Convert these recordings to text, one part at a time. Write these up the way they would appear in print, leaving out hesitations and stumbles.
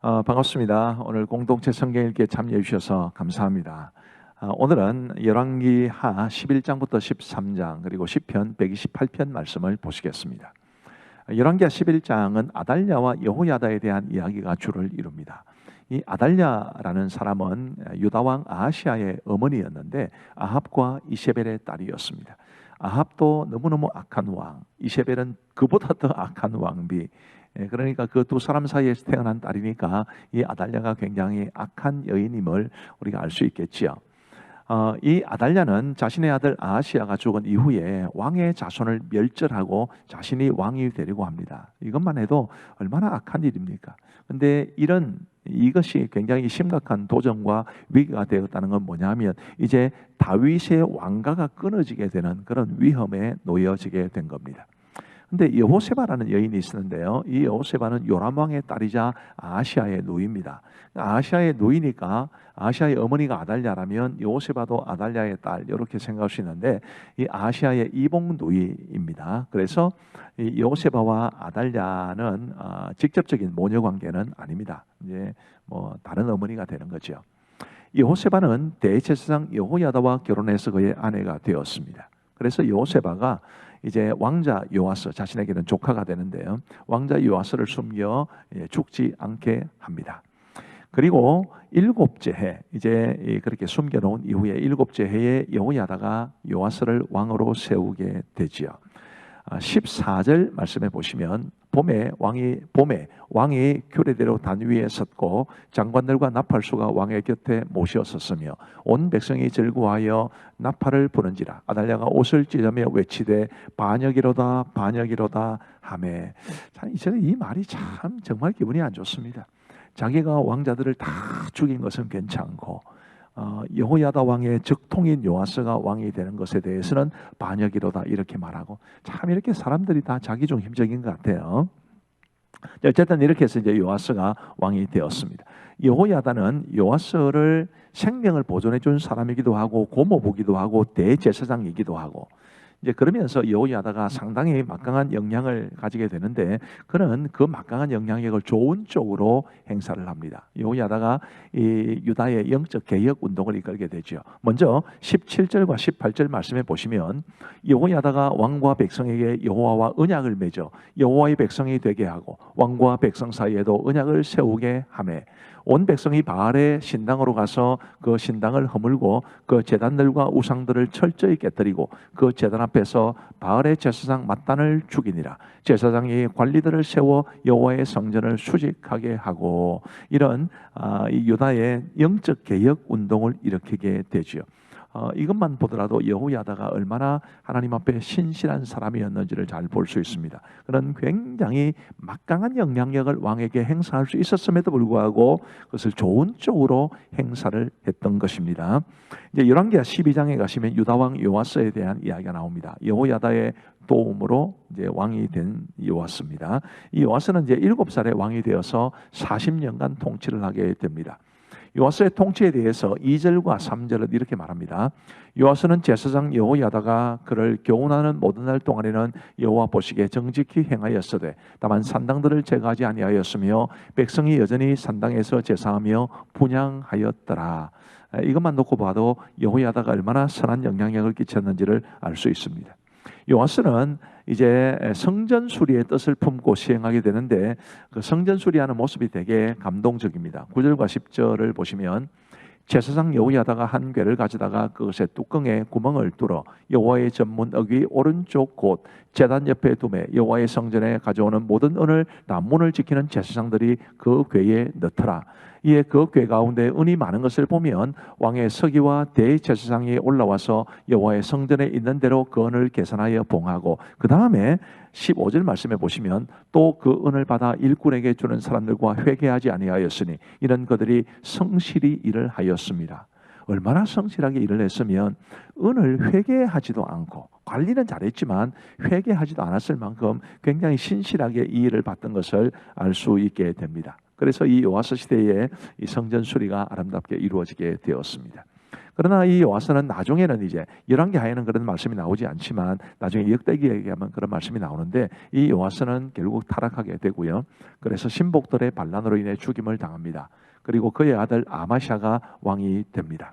반갑습니다. 오늘 공동체 성경 읽기에 참여해 주셔서 감사합니다. 오늘은 열왕기하 11장부터 13장 그리고 시편 128편 말씀을 보시겠습니다. 열왕기하 11장은 아달랴와 여호야다에 대한 이야기가 주를 이룹니다. 이 아달랴라는 사람은 유다 왕 아하시아의 어머니였는데 아합과 이세벨의 딸이었습니다. 아합도 너무너무 악한 왕, 이세벨은 그보다 더 악한 왕비. 그러니까 그 두 사람 사이에서 태어난 딸이니까 이 아달랴가 굉장히 악한 여인임을 우리가 알 수 있겠지요. 이 아달랴는 자신의 아들 아하시아가 죽은 이후에 왕의 자손을 멸절하고 자신이 왕이 되려고 합니다. 이것만 해도 얼마나 악한 일입니까? 근데 이것이 굉장히 심각한 도전과 위기가 되었다는 건 뭐냐면 이제 다윗의 왕가가 끊어지게 되는 그런 위험에 놓여지게 된 겁니다. 근데 여호세바라는 여인이 있었는데요. 이 여호세바는 요람 왕의 딸이자 아하시아의 누이입니다. 아하시아의 누이니까 아하시아의 어머니가 아달랴라면 여호세바도 아달랴의 딸 이렇게 생각할 수 있는데 이 아하시아의 이복 누이입니다. 그래서 이 여호세바와 아달랴는 직접적인 모녀 관계는 아닙니다. 이제 뭐 다른 어머니가 되는 거죠. 여호세바는 대제사장 여호야다와 결혼해서 그의 아내가 되었습니다. 그래서 여호세바가 이제 왕자 요아스, 자신에게는 조카가 되는데요, 왕자 요아스를 숨겨 죽지 않게 합니다. 그리고 일곱째 해, 이제 그렇게 숨겨놓은 이후에 일곱째 해에 여호야다가 요아스를 왕으로 세우게 되지요. 14절 말씀해 보시면 봄에 왕이 규례대로 단 위에 섰고 장관들과 나팔수가 왕의 곁에 모셨었으며 온 백성이 즐거워하여 나팔을 부는지라. 아달랴가 옷을 찢으며 외치되 반역이로다 반역이로다 하매. 이 말이 참 정말 기분이 안 좋습니다. 자기가 왕자들을 다 죽인 것은 괜찮고 여호야다 왕의 적통인 요아스가 왕이 되는 것에 대해서는 반역이로다 이렇게 말하고, 참 이렇게 사람들이 다 자기중심적인 것 같아요. 어쨌든 이렇게 해서 이제 요아스가 왕이 되었습니다. 여호야다는 요아스를 생명을 보존해 준 사람이기도 하고 고모부기도 하고 대제사장이기도 하고, 이제 그러면서 여호야다가 상당히 막강한 영향을 가지게 되는데 그는 그 막강한 영향력을 좋은 쪽으로 행사를 합니다. 여호야다가 이 유다의 영적 개혁 운동을 이끌게 되죠. 먼저 17절과 18절 말씀해 보시면 여호야다가 왕과 백성에게 여호와와 언약을 맺어 여호와의 백성이 되게 하고 왕과 백성 사이에도 언약을 세우게 하매 온 백성이 바알의 신당으로 가서 그 신당을 허물고 그 제단들과 우상들을 철저히 깨뜨리고 그 제단 앞에서 바알의 제사장 맏단을 죽이니라. 제사장이 관리들을 세워 여호와의 성전을 수직하게 하고, 이런 이 유다의 영적 개혁 운동을 일으키게 되지요. 이것만 보더라도 여호야다가 얼마나 하나님 앞에 신실한 사람이었는지를 잘 볼 수 있습니다. 그런 굉장히 막강한 영향력을 왕에게 행사할 수 있었음에도 불구하고 그것을 좋은 쪽으로 행사를 했던 것입니다. 이제 열왕기하 12장에 가시면 유다 왕 요아스에 대한 이야기가 나옵니다. 여호야다의 도움으로 이제 왕이 된 요아스입니다. 이 요아스는 이제 7살에 왕이 되어서 40년간 통치를 하게 됩니다. 요아스의 통치에 대해서 2절과 3절은 이렇게 말합니다. 요아스는 제사장 여호야다가 그를 교훈하는 모든 날 동안에는 여호와 보시기에 정직히 행하였으되 다만 산당들을 제거하지 아니하였으며 백성이 여전히 산당에서 제사하며 분향하였더라. 이것만 놓고 봐도 여호야다가 얼마나 선한 영향력을 끼쳤는지를 알 수 있습니다. 요아스는 이제 성전 수리의 뜻을 품고 시행하게 되는데 그 성전 수리하는 모습이 되게 감동적입니다. 9절과 10절을 보시면 제사장 여호야다가 한 궤를 가져다가 그것의 뚜껑에 구멍을 뚫어 여호와의 전문 어귀 오른쪽 곧 제단 옆에 두매 여호와의 성전에 가져오는 모든 은을 난문을 지키는 제사장들이 그 궤에 넣더라. 이에 그 궤 가운데 은이 많은 것을 보면 왕의 서기와 대제사장이 올라와서 여호와의 성전에 있는 대로 그 은을 계산하여 봉하고, 그 다음에 15절 말씀해 보시면 또 그 은을 받아 일꾼에게 주는 사람들과 회개하지 아니하였으니 이는 그들이 성실히 일을 하였습니다. 얼마나 성실하게 일을 했으면 은을 회개하지도 않고, 관리는 잘했지만 회개하지도 않았을 만큼 굉장히 신실하게 이 일을 받던 것을 알 수 있게 됩니다. 그래서 이 요아스 시대에 이 성전 수리가 아름답게 이루어지게 되었습니다. 그러나 이 요아스는 나중에는 이제 열왕기하에는 그런 말씀이 나오지 않지만 나중에 역대기에 하면 그런 말씀이 나오는데 이 요아스는 결국 타락하게 되고요. 그래서 신복들의 반란으로 인해 죽임을 당합니다. 그리고 그의 아들 아마샤가 왕이 됩니다.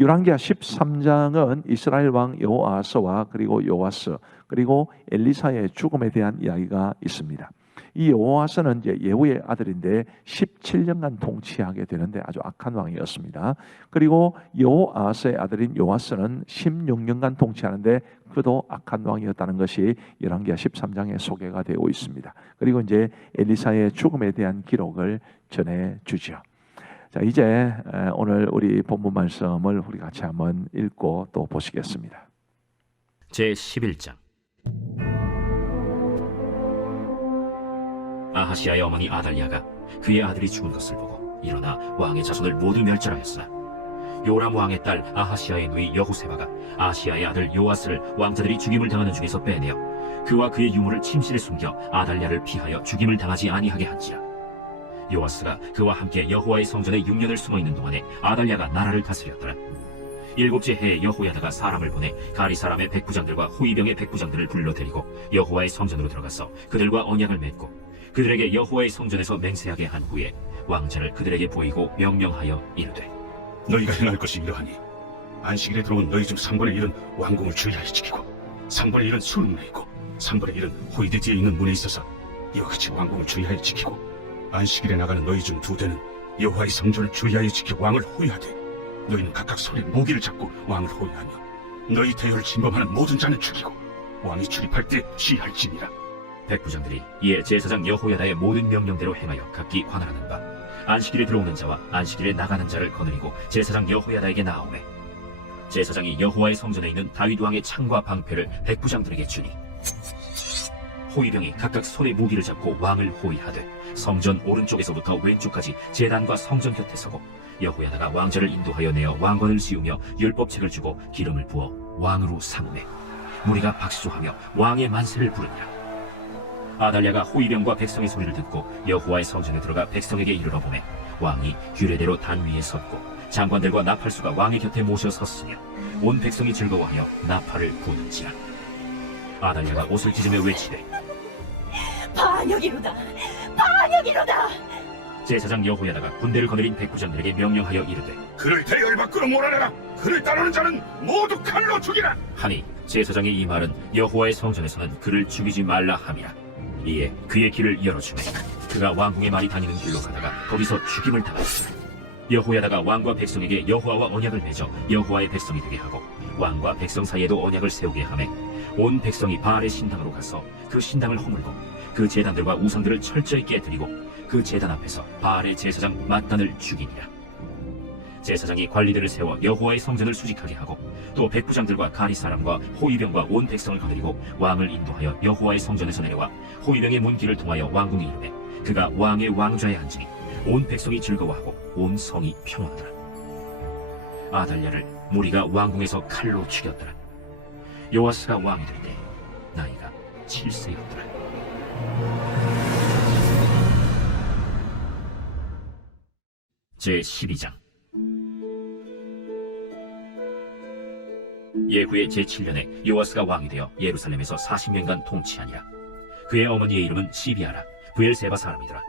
열왕기하 13장은 이스라엘 왕 여호아스와 그리고 요아스 그리고 엘리사의 죽음에 대한 이야기가 있습니다. 이 여호아스는 이제 예후의 아들인데 17년간 통치하게 되는데 아주 악한 왕이었습니다. 그리고 여호아스의 아들인 요아스는 16년간 통치하는데 그도 악한 왕이었다는 것이 열왕기하 13장에 소개가 되어 있습니다. 그리고 이제 엘리사의 죽음에 대한 기록을 전해 주죠. 자, 이제 오늘 우리 본문 말씀을 우리 같이 한번 읽고 또 보시겠습니다. 제 11장. 아하시아의 어머니 아달랴가 그의 아들이 죽은 것을 보고 일어나 왕의 자손을 모두 멸절하였으나 요람 왕의 딸 아하시아의 누이 여호세바가 아하시아의 아들 요아스를 왕자들이 죽임을 당하는 중에서 빼내어 그와 그의 유물을 침실에 숨겨 아달랴를 피하여 죽임을 당하지 아니하게 한지라. 요아스가 그와 함께 여호와의 성전에 6년을 숨어있는 동안에 아달랴가 나라를 다스렸더라. 7째 해에 여호야다가 사람을 보내 가리 사람의 백부장들과 호위병의 백부장들을 불러들이고 여호와의 성전으로 들어가서 그들과 언약을 맺고 그들에게 여호와의 성전에서 맹세하게 한 후에 왕자를 그들에게 보이고 명령하여 이르되 너희가 행할 것이 이러하니 안식일에 들어온 너희 중 3분의 1은 왕궁을 주의하여 지키고 3분의 1은 수문에 있고 3분의 1은 호위대 뒤에 있는 문에 있어서 이와 같이 왕궁을 주의하여 지키고 안식일에 나가는 너희 중 2대는 여호와의 성전을 주의하여 지켜 왕을 호위하되 너희는 각각 손에 무기를 잡고 왕을 호위하며 너희 대열을 침범하는 모든 자는 죽이고 왕이 출입할 때 시할지니라. 백부장들이 이에 제사장 여호야다의 모든 명령대로 행하여 각기 관할하는 바 안식일에 들어오는 자와 안식일에 나가는 자를 거느리고 제사장 여호야다에게 나아오매 제사장이 여호와의 성전에 있는 다윗 왕의 창과 방패를 백부장들에게 주니 호위병이 각각 손에 무기를 잡고 왕을 호위하되 성전 오른쪽에서부터 왼쪽까지 제단과 성전 곁에 서고 여호야다가 왕자를 인도하여 내어 왕관을 씌우며 율법책을 주고 기름을 부어 왕으로 삼으매 무리가 박수하며 왕의 만세를 부르니라. 아달랴가 호위병과 백성의 소리를 듣고 여호와의 성전에 들어가 백성에게 이르러 보매 왕이 규례대로 단 위에 섰고 장관들과 나팔수가 왕의 곁에 모셔 섰으며 온 백성이 즐거워하여 나팔을 부는지라. 아달랴가 옷을 찢으며 외치되 반역이로다! 반역이로다! 제사장 여호야다가 군대를 거느린 백부장들에게 명령하여 이르되 그를 대열 밖으로 몰아내라. 그를 따르는 자는 모두 칼로 죽이라. 하니 제사장의 이 말은 여호와의 성전에서는 그를 죽이지 말라 함이라. 이에 그의 길을 열어주매 그가 왕궁에 많이 다니는 길로 가다가 거기서 죽임을 당하였으나 여호야다가 왕과 백성에게 여호와와 언약을 맺어 여호와의 백성이 되게 하고 왕과 백성 사이에도 언약을 세우게 하매 온 백성이 바알의 신당으로 가서 그 신당을 허물고 그 제단들과 우상들을 철저히 깨뜨리고 그 제단 앞에서 바알의 제사장 맏단을 죽이니라. 제사장이 관리들을 세워 여호와의 성전을 수직하게 하고 또 백부장들과 가리 사람과 호위병과 온 백성을 거느리고 왕을 인도하여 여호와의 성전에서 내려와 호위병의 문길을 통하여 왕궁에 이르매 그가 왕의 왕좌에 앉으니 온 백성이 즐거워하고 온 성이 평온하더라. 아달랴를 무리가 왕궁에서 칼로 죽였더라. 요아스가 왕이 될 때 나이가 7세였더라. 제 12장. 예후의 제7년에 요아스가 왕이 되어 예루살렘에서 40년간 통치하니라. 그의 어머니의 이름은 시비아라 브엘세바 사람이더라.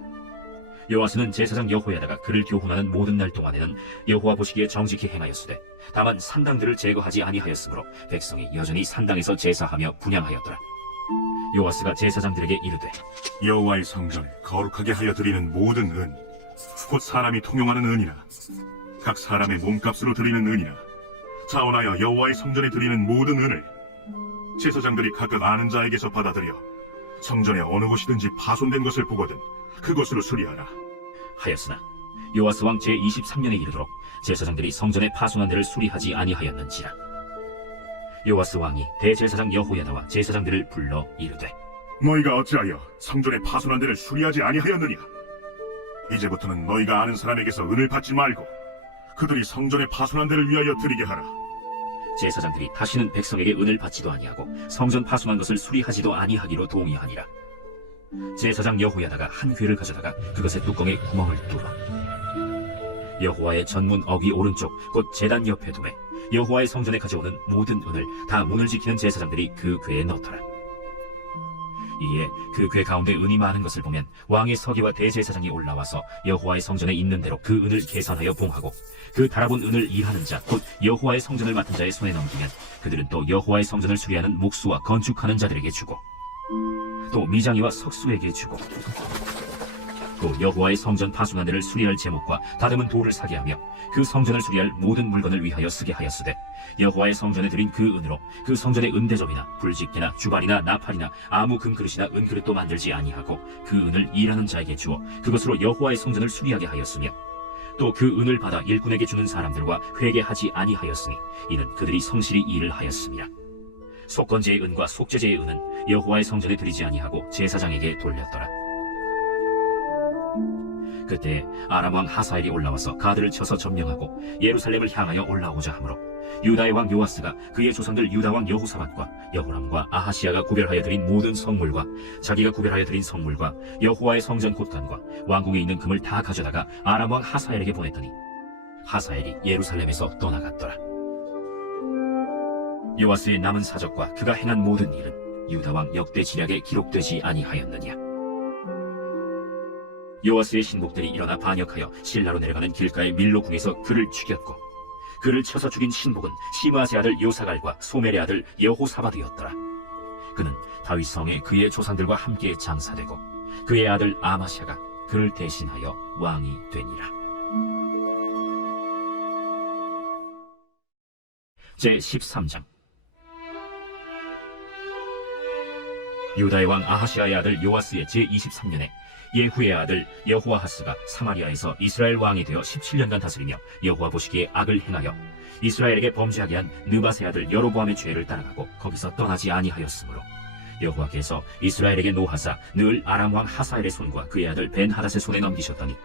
요아스는 제사장 여호야다가 그를 교훈하는 모든 날 동안에는 여호와 보시기에 정직히 행하였으되 다만 산당들을 제거하지 아니하였으므로 백성이 여전히 산당에서 제사하며 분향하였더라. 요아스가 제사장들에게 이르되 여호와의 성전을 거룩하게 하여 드리는 모든 은, 곧 사람이 통용하는 은이나 각 사람의 몸값으로 드리는 은이나 자원하여 여호와의 성전에 드리는 모든 은을 제사장들이 각각 아는 자에게서 받아들여 성전의 어느 곳이든지 파손된 것을 보거든 그것으로 수리하라 하였으나 요아스 왕 제23년에 이르도록 제사장들이 성전의 파손한 데를 수리하지 아니하였는지라. 요아스 왕이 대제사장 여호야다와 제사장들을 불러 이르되 너희가 어찌하여 성전의 파손한 데를 수리하지 아니하였느냐? 이제부터는 너희가 아는 사람에게서 은을 받지 말고 그들이 성전의 파손한 데를 위하여 드리게 하라. 제사장들이 다시는 백성에게 은을 받지도 아니하고 성전 파손한 것을 수리하지도 아니하기로 동의하니라. 제사장 여호야다가 한 궤를 가져다가 그것의 뚜껑에 구멍을 뚫어 여호와의 전문 어귀 오른쪽 곧 제단 옆에 두매 여호와의 성전에 가져오는 모든 은을 다 문을 지키는 제사장들이 그 궤에 넣더라. 이에 그 궤 가운데 은이 많은 것을 보면 왕의 서기와 대제사장이 올라와서 여호와의 성전에 있는 대로 그 은을 계산하여 봉하고 그 달아본 은을 일하는 자 곧 여호와의 성전을 맡은 자의 손에 넘기면 그들은 또 여호와의 성전을 수리하는 목수와 건축하는 자들에게 주고 또 미장이와 석수에게 주고 또 여호와의 성전 파수한 데를 수리할 제목과 다듬은 돌을 사게 하며 그 성전을 수리할 모든 물건을 위하여 쓰게 하였으되 여호와의 성전에 드린 그 은으로 그 성전의 은대접이나 불집게나 주발이나 나팔이나 아무 금그릇이나 은그릇도 만들지 아니하고 그 은을 일하는 자에게 주어 그것으로 여호와의 성전을 수리하게 하였으며 또 그 은을 받아 일꾼에게 주는 사람들과 회개하지 아니하였으니 이는 그들이 성실히 일을 하였음이라. 속건제의 은과 속죄제의 은은 여호와의 성전에 드리지 아니하고 제사장에게 돌렸더라. 그때 아람 왕 하사엘이 올라와서 가드를 쳐서 점령하고 예루살렘을 향하여 올라오자 하므로 유다의 왕 요아스가 그의 조상들 유다 왕 여호사밧과 여호람과 아하시야가 구별하여 드린 모든 성물과 자기가 구별하여 드린 성물과 여호와의 성전 곳간과 왕궁에 있는 금을 다 가져다가 아람 왕 하사엘에게 보냈더니 하사엘이 예루살렘에서 떠나갔더라. 요아스의 남은 사적과 그가 행한 모든 일은 유다 왕 역대 지략에 기록되지 아니하였느냐. 요아스의 신복들이 일어나 반역하여 실라로 내려가는 길가의 밀로궁에서 그를 죽였고 그를 쳐서 죽인 신복은 시므아스의 아들 요사갈과 소멜의 아들 여호사밧이었더라. 그는 다윗 성에 그의 조상들과 함께 장사되고 그의 아들 아마샤가 그를 대신하여 왕이 되니라. 제13장. 유다의 왕 아하시아의 아들 요아스의 제23년에 예후의 아들 여호아하스가 사마리아에서 이스라엘 왕이 되어 17년간 다스리며 여호와 보시기에 악을 행하여 이스라엘에게 범죄하게 한 느밧의 아들 여로보암의 죄를 따라가고 거기서 떠나지 아니하였으므로 여호와께서 이스라엘에게 노하사 늘 아람 왕 하사엘의 손과 그의 아들 벤하닷의 손에 넘기셨더니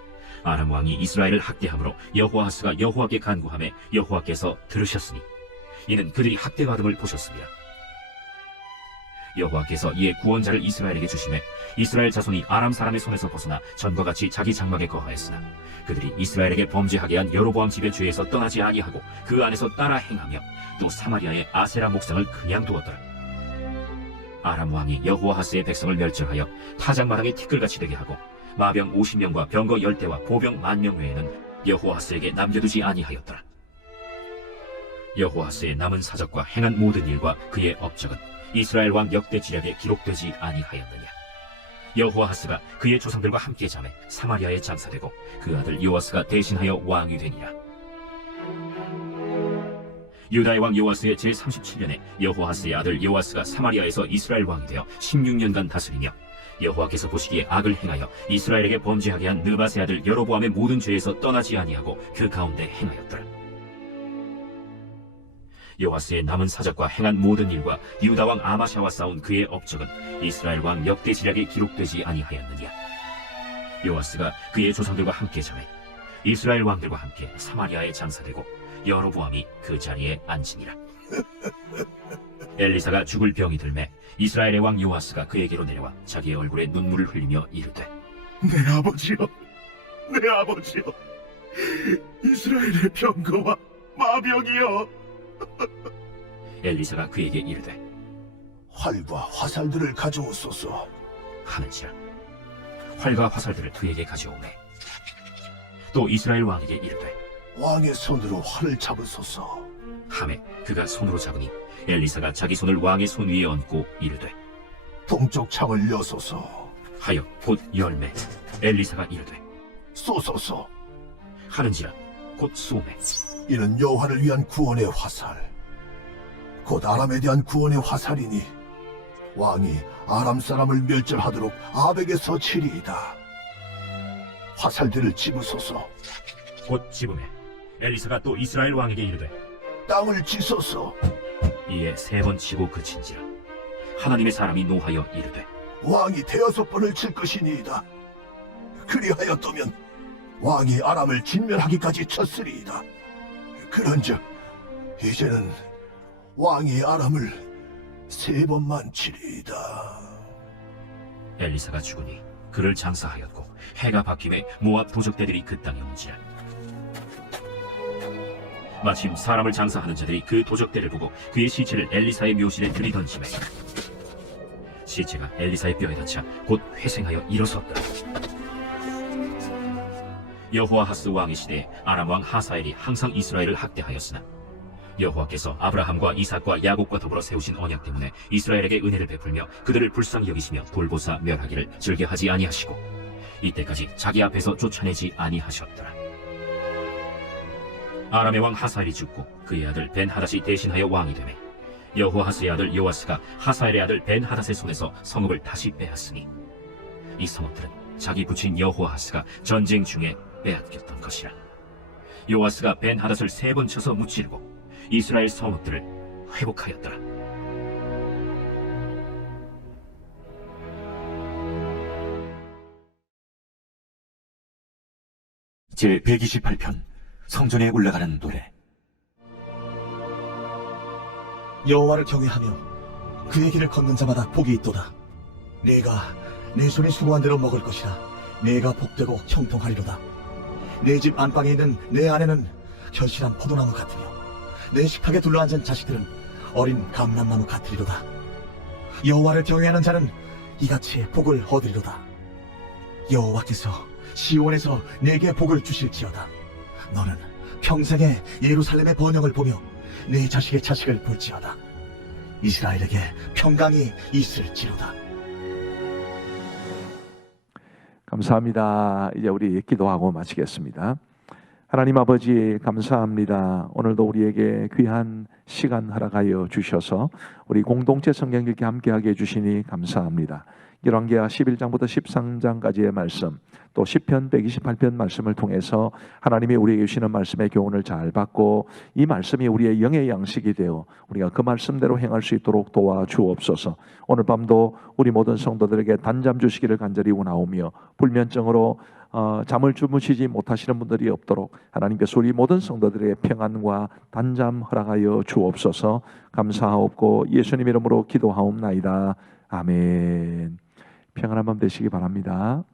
아람 왕이 이스라엘을 학대함으로 여호아하스가 여호와께 간구하며 여호와께서 들으셨으니 이는 그들이 학대받음을 보셨습니다. 여호와께서 이에 구원자를 이스라엘에게 주시매 이스라엘 자손이 아람 사람의 손에서 벗어나 전과 같이 자기 장막에 거하였으나 그들이 이스라엘에게 범죄하게 한 여로보암 집의 죄에서 떠나지 아니하고 그 안에서 따라 행하며 또 사마리아의 아세라 목상을 그냥 두었더라. 아람 왕이 여호아하스의 백성을 멸절하여 타작마당에 티끌같이 되게 하고 마병 50명과 병거 10대와 보병 10,000명 외에는 여호아하스에게 남겨두지 아니하였더라. 여호아하스의 남은 사적과 행한 모든 일과 그의 업적은 이스라엘 왕 역대 지략에 기록되지 아니하였느냐. 여호아하스가 그의 조상들과 함께 잠에 사마리아에 장사되고 그 아들 요아스가 대신하여 왕이 되니라. 유다의 왕 요아스의 제37년에 여호아하스의 아들 요아스가 사마리아에서 이스라엘 왕이 되어 16년간 다스리며 여호와께서 보시기에 악을 행하여 이스라엘에게 범죄하게 한 느밧의 아들 여로보암의 모든 죄에서 떠나지 아니하고 그 가운데 행하였더라. 요아스의 남은 사적과 행한 모든 일과 유다 왕 아마샤와 싸운 그의 업적은 이스라엘 왕 역대 지략에 기록되지 아니하였느냐. 요아스가 그의 조상들과 함께 잠에 이스라엘 왕들과 함께 사마리아에 장사되고 여로보암이 그 자리에 앉으니라. 엘리사가 죽을 병이 들매 이스라엘의 왕 요아스가 그에게로 내려와 자기의 얼굴에 눈물을 흘리며 이르되 내 아버지여, 내 아버지여, 이스라엘의 병거와 마병이여. 엘리사가 그에게 이르되 활과 화살들을 가져오소서. 하는지라. 활과 화살들을 그에게 가져오매 또 이스라엘 왕에게 이르되 왕의 손으로 활을 잡으소서. 하매 그가 손으로 잡으니 엘리사가 자기 손을 왕의 손 위에 얹고 이르되 동쪽 창을 여소서. 하여 곧 열매. 엘리사가 이르되 쏘소서. 하는지라. 곧 쏘매. 이는 여호와를 위한 구원의 화살, 곧 아람에 대한 구원의 화살이니 왕이 아람 사람을 멸절하도록 아벡에서 치리이다. 화살들을 집으소서. 곧 집음에 엘리사가 또 이스라엘 왕에게 이르되 땅을 치소서. 이에 3번 치고 그친지라. 하나님의 사람이 노하여 이르되 왕이 5번을 칠 것이니이다. 그리하였다면 왕이 아람을 진멸하기까지 쳤으리이다. 그런즉 이제는 왕이 아람을 3번만 치리이다. 엘리사가 죽으니 그를 장사하였고 해가 바뀜에 모압 도적대들이 그 땅에 온지라. 마침 사람을 장사하는 자들이 그 도적대를 보고 그의 시체를 엘리사의 묘실에 들이던지매 시체가 엘리사의 뼈에 닿자 곧 회생하여 일어섰더라. 여호아하스 왕의 시대에 아람 왕 하사엘이 항상 이스라엘을 학대하였으나 여호와께서 아브라함과 이삭과 야곱과 더불어 세우신 언약 때문에 이스라엘에게 은혜를 베풀며 그들을 불쌍히 여기시며 돌보사 멸하기를 즐겨하지 아니하시고 이때까지 자기 앞에서 쫓아내지 아니하셨더라. 아람의 왕 하사엘이 죽고 그의 아들 벤하닷이 대신하여 왕이 되매 여호아하스의 아들 요아스가 하사엘의 아들 벤하닷의 손에서 성읍을 다시 빼앗으니 이 성읍들은 자기 부친 여호아하스가 전쟁 중에 빼앗겼던 것이라. 요아스가 벤하닷을 3번 쳐서 무찌르고 이스라엘 성읍들을 회복하였더라. 제 128편 성전에 올라가는 노래. 여호와를 경외하며 그의 길을 걷는 자마다 복이 있도다. 내가 내 손이 수고한 대로 먹을 것이라. 내가 복되고 형통하리로다. 내 집 안방에 있는 내 아내는 견실한 포도나무 같으며 내 식탁에 둘러앉은 자식들은 어린 감람나무 같으리로다. 여호와를 경외하는 자는 이같이 복을 얻으리로다. 여호와께서 시온에서 내게 복을 주실지어다. 너는 평생에 예루살렘의 번영을 보며 내 자식의 자식을 볼지어다. 이스라엘에게 평강이 있을지로다. 감사합니다. 이제 우리 기도하고 마치겠습니다. 하나님 아버지 감사합니다. 오늘도 우리에게 귀한 시간 허락하여 주셔서 우리 공동체 성경 읽기 함께하게 해주시니 감사합니다. 열왕기하 11장부터 13장까지의 말씀, 또 시편 128편 말씀을 통해서 하나님이 우리에게 주시는 말씀의 교훈을 잘 받고 이 말씀이 우리의 영의 양식이 되어 우리가 그 말씀대로 행할 수 있도록 도와주옵소서. 오늘 밤도 우리 모든 성도들에게 단잠 주시기를 간절히 원하오며 불면증으로 잠을 주무시지 못하시는 분들이 없도록 하나님께서 우리 모든 성도들에게 평안과 단잠 허락하여 주옵소서. 감사하옵고 예수님 이름으로 기도하옵나이다. 아멘. 평안한 밤 되시기 바랍니다.